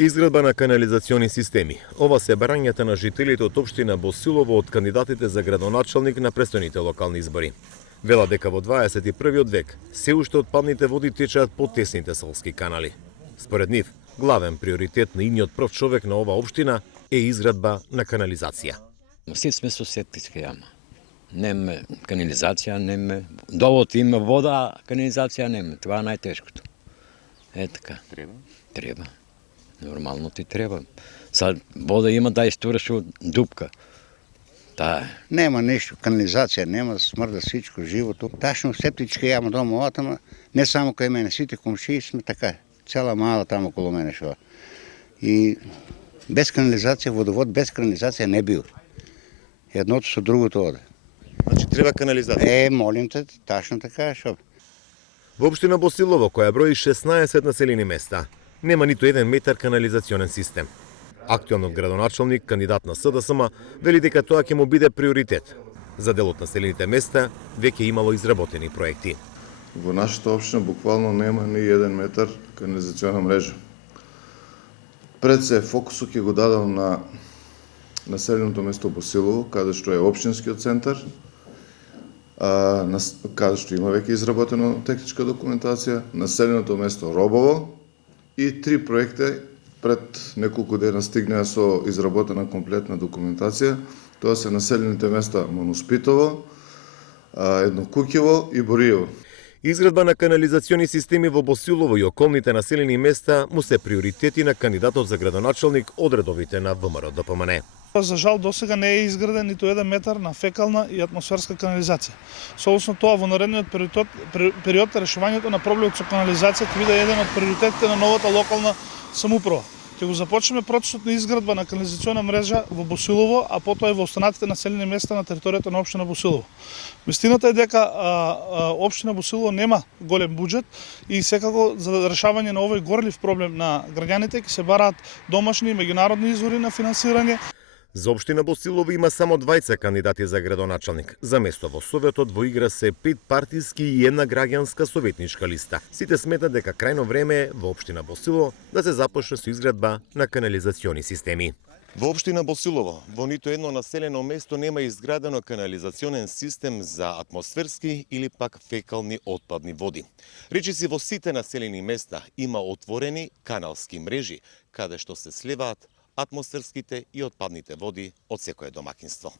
Изградба на канализациони системи. Ова се барањата на жителите од општина Босилово од кандидатите за градоначалник на престојните локални избори. Вела дека во 21. век се уште отпадните води течаат по тесните селски канали. Според нив, главен приоритет на идниот прв човек на ова општина е изградба на канализација. Сите сме со септичка јама. Нема канализација, нема довод, има вода, а канализација нема. Това е најтешкото. Така. Треба. Нормално ти треба. Сад вода има да истураш од дупка. Таа е. Нема нешто, канализација нема, смрда всичко живо тук. Ташно септичка јама дома оватама, не само кај мене, сите комшии сме така. Цела мала таму околу мене шо. И без канализација, водовод без канализација не бил. Едното со другото оде. Значи треба канализација. Молим те, ташно така шо. Во општина Босилово, која брои 16 населени места, нема ниту еден метар канализационен систем. Актуелниот градоначалник, кандидат на СДСМ, вели дека тоа ќе му биде приоритет. За дел од населените места веќе имало изработени проекти. Во нашата општина буквално нема ни 1 метар канализациона мрежа. Пред се фокусот ќе го дадам на населеното место Босилово, каде што е општинскиот центар, каде што има веќе изработена техничка документација, населеното место Робово и 3 проекти пред неколку дена стигнаа со изработена комплетна документација. Тоа се населените места Моноспитово, Еднокуќево и Бориево. Изградба на канализациони системи во Босилово и околните населени места му се приоритети на кандидатот за градоначалник од редовите на ВМРО-ДПМН. За жал досега не е изграден ниту 1 метар на фекална и атмосферска канализација. Согласно тоа, во наредниот период решувањето на проблемот со канализација ќе биде еден од приоритетите на новата локална самоуправа. Ќе го започнеме процесот на изградба на канализациона мрежа во Босилово, а потоа и во останатите населени места на територијата на општина Босилово. Вистината е дека општина Босилово нема голем буџет и секако за решавање на овој горлив проблем на граѓаните ќе се бараат домашни и меѓународни извори на финансирање. За општина Босилово има само 20 кандидати за градоначалник. За место во Советот во игра се 5 партиски и 1 граѓанска советничка листа. Сите сметат дека крајно време е во општина Босилово да се започне со изградба на канализациони системи. Во општина Босилово, во ниту едно населено место нема изградено канализационен систем за атмосферски или пак фекални отпадни води. Речиси во сите населени места има отворени каналски мрежи, каде што се сливаат атмосферските и отпадните води од секое домакинство.